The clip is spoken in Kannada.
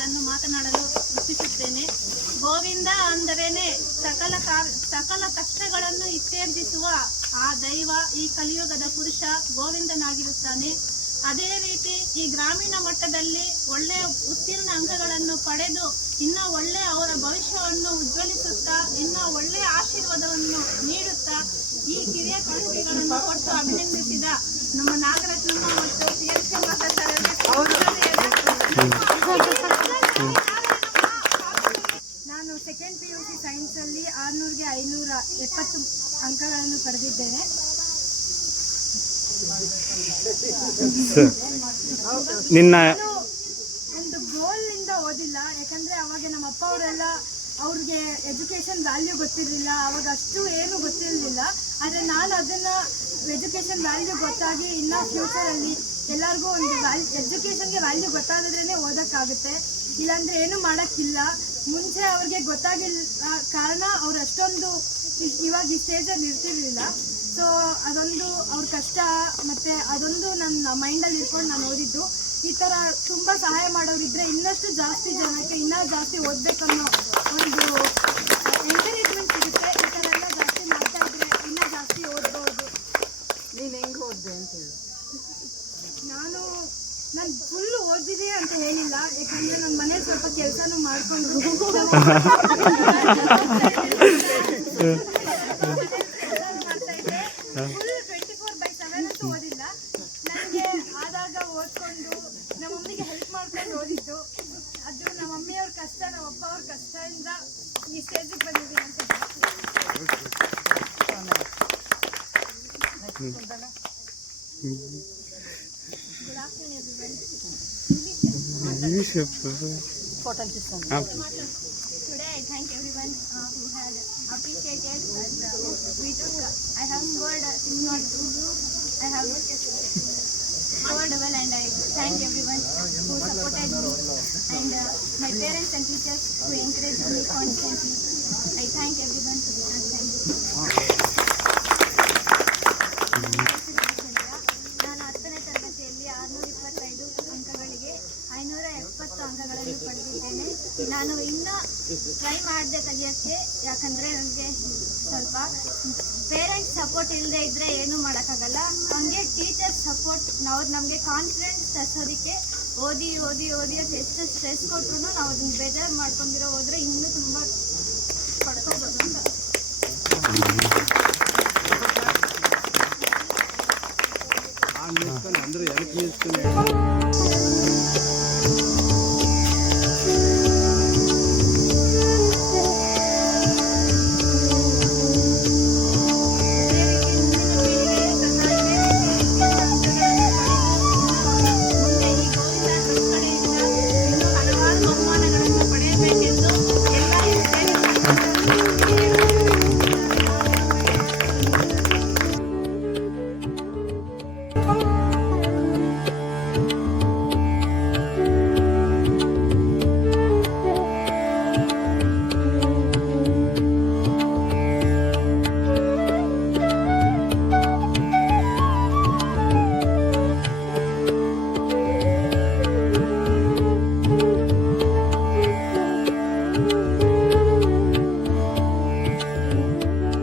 ಮಾತುಗಳನ್ನು ಮಾತನಾಡಲು ಇಚ್ಛಿಸುತ್ತೇನೆ. ಗೋವಿಂದ ಅಂದರೇನೆ ಸಕಲ ಕಷ್ಟಗಳನ್ನು ಇತ್ಯರ್ಜಿಸುವ ಆ ದೈವ ಈ ಕಲಿಯುಗದ ಪುರುಷ ಗೋವಿಂದನಾಗಿರುತ್ತಾನೆ. ಅದೇ ರೀತಿ ಈ ಗ್ರಾಮೀಣ ಮಟ್ಟದಲ್ಲಿ ಒಳ್ಳೆಯ ಉತ್ತೀರ್ಣ ಅಂಕಗಳನ್ನು ಪಡೆದು ಇನ್ನೂ ಒಳ್ಳೆಯ ಅವರ ಭವಿಷ್ಯವನ್ನು ಉಜ್ವಲಿಸುತ್ತಾ ಇನ್ನೂ ಒಳ್ಳೆಯ ಆಶೀರ್ವಾದವನ್ನು ನೀಡುತ್ತಾ ಈ ಕಿರಿಯ ಕಳಿಕೆಗಳನ್ನು ಕೊಟ್ಟು ಅಭಿನಂದಿಸಿದ ನಮ್ಮ ನಾಗರತ್ನಮ್ಮ ಮತ್ತು CSK ಮಾತಾಡ್ತಾರೆ. ನಾನು ಸೆಕೆಂಡ್ PUC ಸೈನ್ಸ್ ಅಲ್ಲಿ 600ಗೆ 570 ಅಂಕಗಳನ್ನು ಪಡೆದಿದ್ದೇನೆ. ನಿನ್ನ ಒಂದು ಗೋಲ್ ಇಂದ ಓದಿಲ್ಲ, ಯಾಕಂದ್ರೆ ಅವಾಗ ನಮ್ಮ ಅಪ್ಪ ಅವರೆಲ್ಲ ಅವ್ರಿಗೆ ಎಜುಕೇಶನ್ ವ್ಯಾಲ್ಯೂ ಗೊತ್ತಿರಲಿಲ್ಲ, ಅವಾಗ ಅಷ್ಟು ಏನು ಗೊತ್ತಿರಲಿಲ್ಲ. ಆದರೆ ನಾನು ಅದನ್ನ ಎಜುಕೇಶನ್ ವ್ಯಾಲ್ಯೂ ಗೊತ್ತಾಗಿ ಇನ್ನ ಫ್ಯೂಚರ್ ಅಲ್ಲಿ ಎಲ್ಲರಿಗೂ ಒಂದು ಎಜುಕೇಶನ್ಗೆ ವ್ಯಾಲ್ಯೂ ಗೊತ್ತಾಗಿದ್ರೇನೆ ಓದಕ್ಕಾಗುತ್ತೆ, ಇಲ್ಲಾಂದ್ರೆ ಏನು ಮಾಡಕ್ಕಿಲ್ಲ. ಮುಂಚೆ ಅವ್ರಿಗೆ ಗೊತ್ತಾಗಿಲ್ಲ ಕಾರಣ ಅವ್ರು ಅಷ್ಟೊಂದು ಇವಾಗ ಈ ಸ್ಟೇಜಲ್ಲಿ ಇರ್ತಿರ್ಲಿಲ್ಲ. ಸೊ ಅದೊಂದು ಅವ್ರ ಕಷ್ಟ ಮತ್ತೆ ಅದೊಂದು ನನ್ನ ಮೈಂಡಲ್ಲಿ ಇಟ್ಕೊಂಡು ನಾನು ಓದಿದ್ದು. ಈ ಥರ ತುಂಬ ಸಹಾಯ ಮಾಡೋರಿದ್ರೆ ಇನ್ನಷ್ಟು ಜಾಸ್ತಿ ಜನಕ್ಕೆ ಇನ್ನೂ ಜಾಸ್ತಿ ಓದಬೇಕನ್ನೋ ಒಂದು ಎಂಕರೇಜ್ಮೆಂಟ್ ಸಿಗುತ್ತೆ. ಈ ಥರ ಎಲ್ಲ ಜಾಸ್ತಿ ಮಾಡ್ತಾ ಇದ್ರೆ ಇನ್ನೂ ಜಾಸ್ತಿ ಓದ್ಬೋದು. ನೀನು ಹೆಂಗೆ ಓದಿದೆ ಅಂತ ಹೇಳಿ. ನಾನು ಫುಲ್ ಓದಿದೆ ಅಂತ ಹೇಳಿಲ್ಲ, ಯಾಕಂದರೆ ನನ್ನ ಮನೇಲಿ ಸ್ವಲ್ಪ ಕೆಲಸನೂ ಮಾಡಿಕೊಂಡು ಓದಿಲ್ಲ. ನನಗೆ ಆದಾಗ ಓದ್ಕೊಂಡು ನಮ್ಮ ಮಮ್ಮಿಗೆ ಹೆಲ್ಪ್ ಮಾಡ್ಕೊಂಡು ಓದಿದ್ದು. ಅದು ನಮ್ಮ ಮಮ್ಮಿಯವ್ರ ಕಷ್ಟ, ನಮ್ಮ ಅಪ್ಪ ಅವ್ರ ಕಷ್ಟದಿಂದ ಈ ಸ್ಟೇಜಿಗೆ ಬಂದಿದ್ದೀನಿ ಅಂತ. Good afternoon, everyone. Today I thank everyone who had appreciated that we took. I have scored 602. I have scored well, and I thank everyone who supported me, and my parents and teachers who encouraged me constantly. I thank everyone and thank you. ನಾನು 10ನೇ ತರಗತಿಯಲ್ಲಿ 625 ಅಂಕಗಳಿಗೆ 570 ಅಂಕಗಳನ್ನು ಪಡೆದಿದ್ದೇನೆ. ನಾನು ಇನ್ನೂ ಟ್ರೈ ಮಾಡಿದೆ ಕಲಿಯೋಕ್ಕೆ, ಯಾಕಂದರೆ ನನಗೆ ಸ್ವಲ್ಪ ಪೇರೆಂಟ್ಸ್ ಸಪೋರ್ಟ್ ಇಲ್ಲದೆ ಇದ್ದರೆ ಏನೂ ಮಾಡೋಕ್ಕಾಗಲ್ಲ. ಹಂಗೆ ಟೀಚರ್ಸ್ ಸಪೋರ್ಟ್ ನಮಗೆ ಕಾನ್ಫಿಡೆನ್ಸ್ ತರಿಸೋದಕ್ಕೆ ಓದಿ ಓದಿ ಓದಿ ಅದು ಎಷ್ಟು ಸ್ಟ್ರೆಸ್ ಕೊಟ್ಟರು ನಾವು ಅದನ್ನು ಬೇಜಾರು ಮಾಡ್ಕೊಂಡಿರೋ ಹೋದರೆ ಇನ್ನೂ ತುಂಬ ಪಡ್ಕೋಬೋದು ಅಂತ.